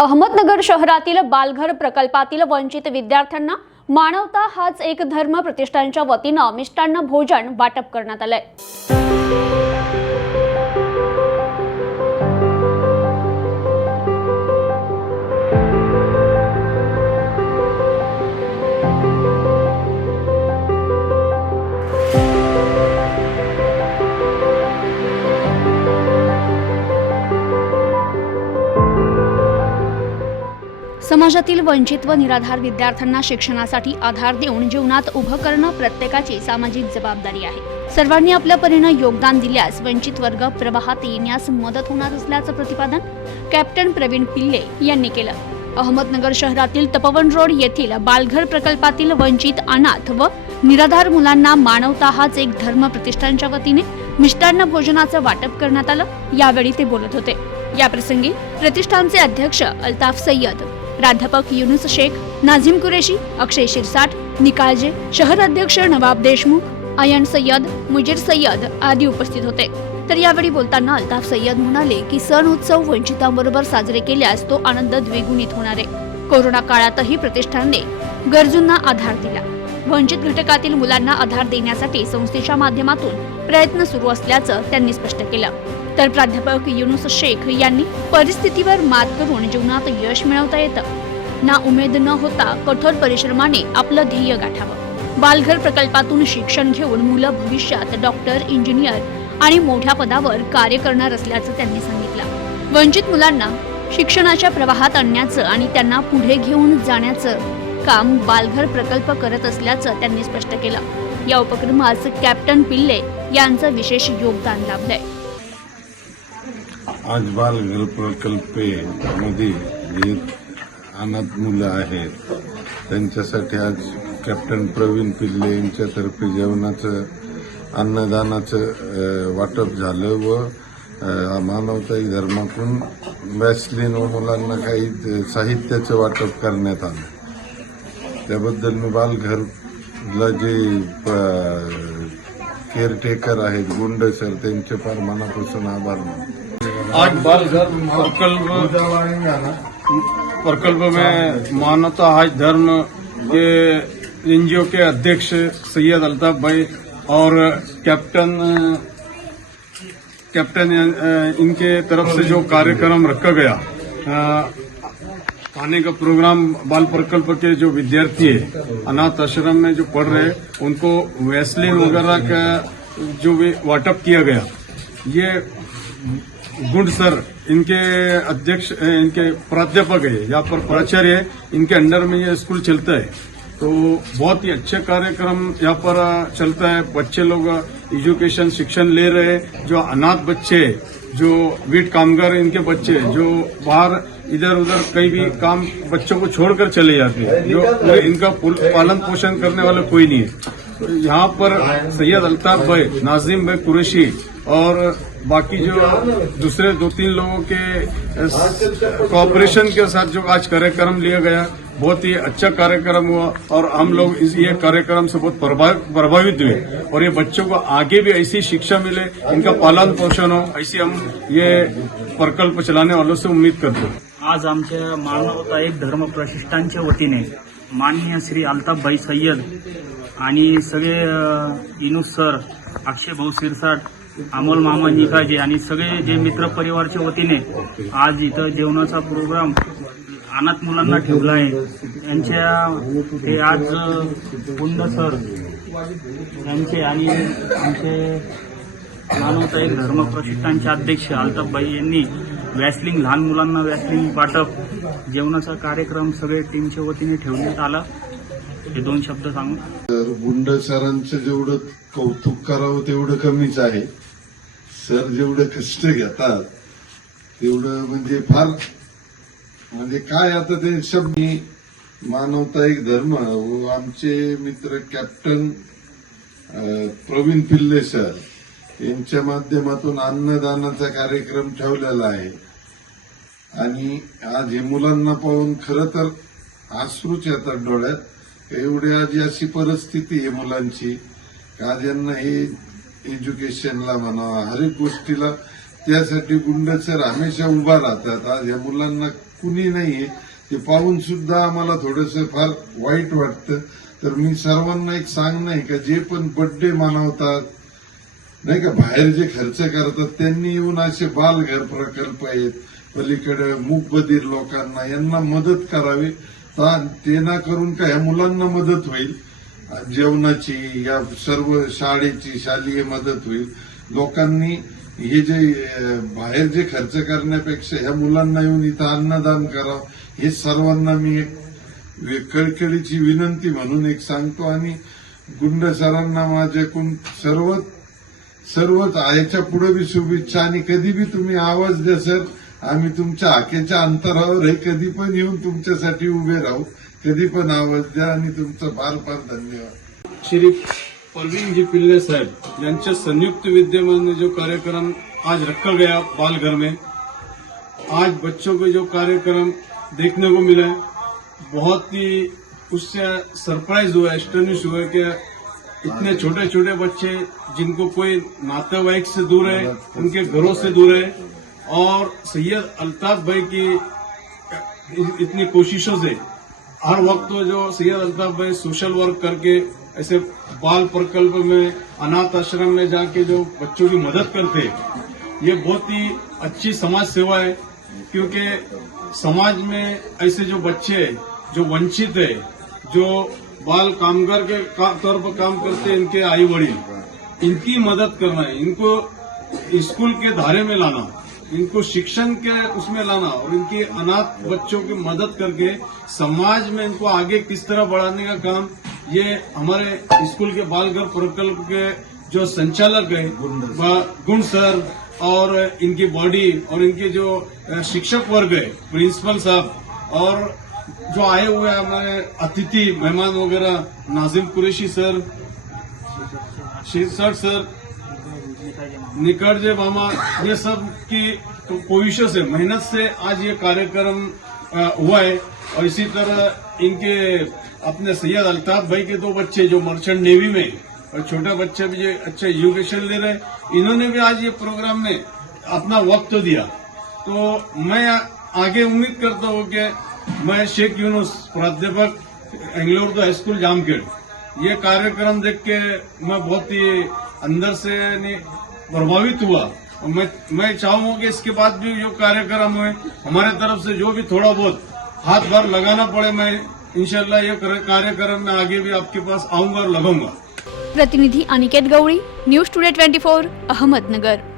अहमदनगर शहरातील बालघर प्रकल्पातील वंचित विद्यार्थ्यांना मानवता हाच एक धर्म प्रतिष्ठानच्या वतीनं मिष्टान्न भोजन वाटप करण्यात आलंय. समाजातील वंचित व निराधार विद्यार्थ्यांना शिक्षणासाठी आधार देऊन जीवनात उभं करणं प्रत्येकाची सामाजिक जबाबदारी आहे. सर्वांनी आपल्या परीनं योगदान दिल्यास वंचित वर्ग प्रवाहात येण्यास मदत होणार असल्याचं प्रतिपादन कॅप्टन प्रवीण पिल्ले यांनी केलं. अहमदनगर शहरातील तपवन रोड येथील बालघर प्रकल्पातील वंचित अनाथ व निराधार मुलांना मानवता हाच एक धर्म प्रतिष्ठानच्या वतीने मिष्टान्न भोजनाचं वाटप करण्यात आलं. यावेळी ते बोलत होते. याप्रसंगी प्रतिष्ठानचे अध्यक्ष अल्ताफ सय्यद प्राध्यापक युनुस शेख नाझीम कुरेशी अक्षय शिरसाट निकाळजे शहर अध्यक्ष नवाब देशमुख अयन सय्यद मुजीर सय्यद आदी उपस्थित होते. तर यावेळी बोलताना अल्ताफ सय्यद म्हणाले की सण उत्सव वंचितांबरोबर साजरे केल्यास तो आनंद द्विगुणित होणार आहे. कोरोना काळातही प्रतिष्ठानने गरजूंना आधार दिला. वंचित घटकातील मुलांना आधार देण्यासाठी संस्थेच्या माध्यमातून प्रयत्न सुरू असल्याचं त्यांनी स्पष्ट केलं. तर प्राध्यापक युनुस शेख यांनी परिस्थितीवर मात करून जीवनात यश मिळवता येतं. ना उमेद न होता कठोर परिश्रमाने आपलं ध्येय गाठावं. बालघर प्रकल्पातून शिक्षण घेऊन मुलं भविष्यात डॉक्टर इंजिनियर आणि मोठ्या पदावर कार्य करणार असल्याचं त्यांनी सांगितलं. वंचित मुलांना शिक्षणाच्या प्रवाहात आणण्याचं आणि त्यांना पुढे घेऊन जाण्याचं काम बालघर प्रकल्प करत असल्याचं त्यांनी स्पष्ट केलं. या उपक्रमास कॅप्टन पिल्ले यांचं विशेष योगदान लाभलंय. आज बालघर प्रकल्पेमध्ये जे अनाथ मुलं आहेत त्यांच्यासाठी आज कॅप्टन प्रवीण पिल्ले यांच्यातर्फे जेवणाचं अन्नदानाचं वाटप झालं व मानवताई धर्मातून वॅसलीन व मुलांना काही साहित्याचं वाटप करण्यात आलं. त्याबद्दल मी बालघरला जे केअरटेकर आहेत गुंड सर. त्यांचे फार मनापासून आभार आज प्रकल्प प्रकल्प में मानवता हाज धर्म के एनजीओ के अध्यक्ष सैयद अल्ताफ भाई और कैप्टन कैप्टन इनके तरफ से जो कार्यक्रम रखा गया खाने का प्रोग्राम बाल प्रकल्प के जो विद्यार्थी है, अनाथ आश्रम में जो पढ़ रहे उनको वैसलीन वगैरह का जो भी वाटअप किया गया, ये गुड सर, इनके अध्यक्ष, इनके प्राध्यापक है, यहाँ पर प्राचार्य है, इनके अंडर में ये स्कूल चलता है। तो बहुत ही अच्छे कार्यक्रम यहाँ पर चलता है, बच्चे लोग एजुकेशन, शिक्षण ले रहे जो अनाथ बच्चे जो वीट कामगार इनके बच्चे जो बाहर इधर उधर कहीं भी काम बच्चों को छोड़कर चले जाते हैं। जो इनका पालन पोषण करने वाला कोई नहीं है। यहाँ पर सैयद अल्ताफ भाई, नाजिम भाई कुरैशी और बाकी जो दूसरे दो तीन लोगों के कॉपरेशन के साथ जो आज कार्यक्रम लिया गया, बहुत ही अच्छा कार्यक्रम हुआ और हम लोग इस ये कार्यक्रम से बहुत प्रभावित हुए और ये बच्चों को आगे भी ऐसी शिक्षा मिले, इनका पालन पोषण हो, ऐसी हम ये प्रकल्प चलाने वालों से उम्मीद करते हैं। आज आमच्या मानवतायक धर्म प्रशिष्टांच्या वतीने माननीय श्री अल्ताफभाई सय्यद आणि सगळे इनू सर अक्षय भाऊ सिरसाट अमोल मामा निकाजे आणि सगळे जे मित्र परिवारच्या वतीने आज इथं जेवणाचा प्रोग्राम अनाथ मुलांना ठेवला आहे. त्यांच्या ते आज अ, सर यांचे आणि आमचे मानवता एक धर्म प्रशिक्षणाचे अध्यक्ष अल्ताफबाई यांनी वॅसलिंग लहान मुलांना वॅसलिंग वाटप जेवणाचा कार्यक्रम सगळे टीमच्या वतीने ठेवण्यात आला. हे दोन शब्द सांगून तर गुंड सरांचं जेवढं कौतुक करावं तेवढं कमीच आहे. सर जेवढं कष्ट घेतात तेवढं म्हणजे फार म्हणजे काय आता ते शब्द मानवता एक धर्म आमचे मित्र कॅप्टन प्रवीण पिल्ले सर यांच्या माध्यमातून अन्नदानाचा कार्यक्रम ठेवलेला आहे. आणि आज हे मुलांना पाहून खरं तर अश्रूच येतात डोळ्यात. एवढी आज अशी परिस्थिती आहे मुलांची. का आज यांना हे एज्युकेशनला म्हणा हर एक गोष्टीला त्यासाठी गुंडसर हमेशा उभा राहतात. आज या मुलांना कुणी नाहीये. ते पाहून सुद्धा आम्हाला थोडस फार वाईट वाटतं. तर मी सर्वांना एक सांगणं आहे का जे पण बर्थडे मनवतात नाही का? बाहेर जे खर्च करतात त्यांनी येऊन असे बालघर प्रकल्प आहेत. पलीकडे मूकबधीर लोकांना यांना मदत करावी. ते ना करून का ह्या मुलांना मदत होईल? जेवणाची या सर्व शाळेची शालेय मदत होईल. लोकांनी हे जे बाहेर जे खर्च करण्यापेक्षा ह्या मुलांना येऊन इथं अन्नदान करावं हे सर्वांना मी एक कळकळीची विनंती म्हणून एक सांगतो. आणि गुंड सरांना माझ्याकडून सर्व सर्वच याच्यापुढे बी शुभेच्छा आणि कधी बी तुम्ही आवाज द्या सर आम्ही तुमच्या हाकेच्या अंतरावर हे कधी पण येऊन तुमच्यासाठी उभे राहू. कधी पण आवाज द्या आणि तुमचं फार फार धन्यवाद. श्री परवीनजी पिल्ले साहब यांच्या संयुक्त विद्यमान जो कार्यक्रम आज रखा गया बाल घर में आज बच्चों को जो कार्यक्रम देखने को मिला है बहुत ही उससे सरप्राइज हुआ एस्टर्निश हुआ कि इतने छोटे छोटे बच्चे जिनको कोई नातेवाईक से दूर है, उनके घरों से दूर है, और सैयद अल्ताफ भाई की इतनी कोशिशों से हर वक्त जो सैयद अल्ताफ भाई सोशल वर्क करके ऐसे बाल प्रकल्प में, अनाथ आश्रम में जाके जो बच्चों की मदद करते, ये बहुत ही अच्छी समाज सेवा है, क्योंकि समाज में ऐसे जो बच्चे जो वंचित है, जो बाल कामगार के का, तौर पर काम करते इनके आई वड़िल। इनकी मदद करना है इनको स्कूल के धारे में लाना इनको शिक्षण के उसमें लाना और इनकी अनाथ बच्चों की मदद करके समाज में इनको आगे किस तरह बढ़ाने का काम ये हमारे स्कूल के बालघर प्रकल्प के जो संचालक है गुण सर। और इनकी बॉडी और इनके जो शिक्षक वर्ग है प्रिंसिपल साहब और जो आए हुए हैं, हमारे अतिथि, मेहमान वगैरह, नाजिम कुरेशी सर शीर्षठ सर निकटजे मामा, ये सब की कोशिशों से, मेहनत से आज ये कार्यक्रम हुआ है। और इसी तरह इनके अपने सैयद अल्ताफ भाई के दो बच्चे, जो मर्चेंट नेवी में, और छोटा बच्चा भी जो अच्छा एजुकेशन ले रहे इन्होंने भी आज ये प्रोग्राम में अपना वक्त दिया। तो मैं आगे उम्मीद करता हूँ कि मैं शेख यूनुस प्राध्यापक एंग्लो उर्दू हाईस्कूल जामखेड़। ये कार्यक्रम देख के मैं बहुत ही अंदर से प्रभावित हुआ। मैं मैं चाहूंगा कि इसके बाद भी जो कार्यक्रम है हमारे तरफ से जो भी थोड़ा बहुत हाथ भर लगाना पड़े मैं इनशाला ये कार्यक्रम में आगे भी आपके पास आऊंगा और लगाऊंगा प्रतिनिधि Aniket Gawali news today twenty four Ahmednagar.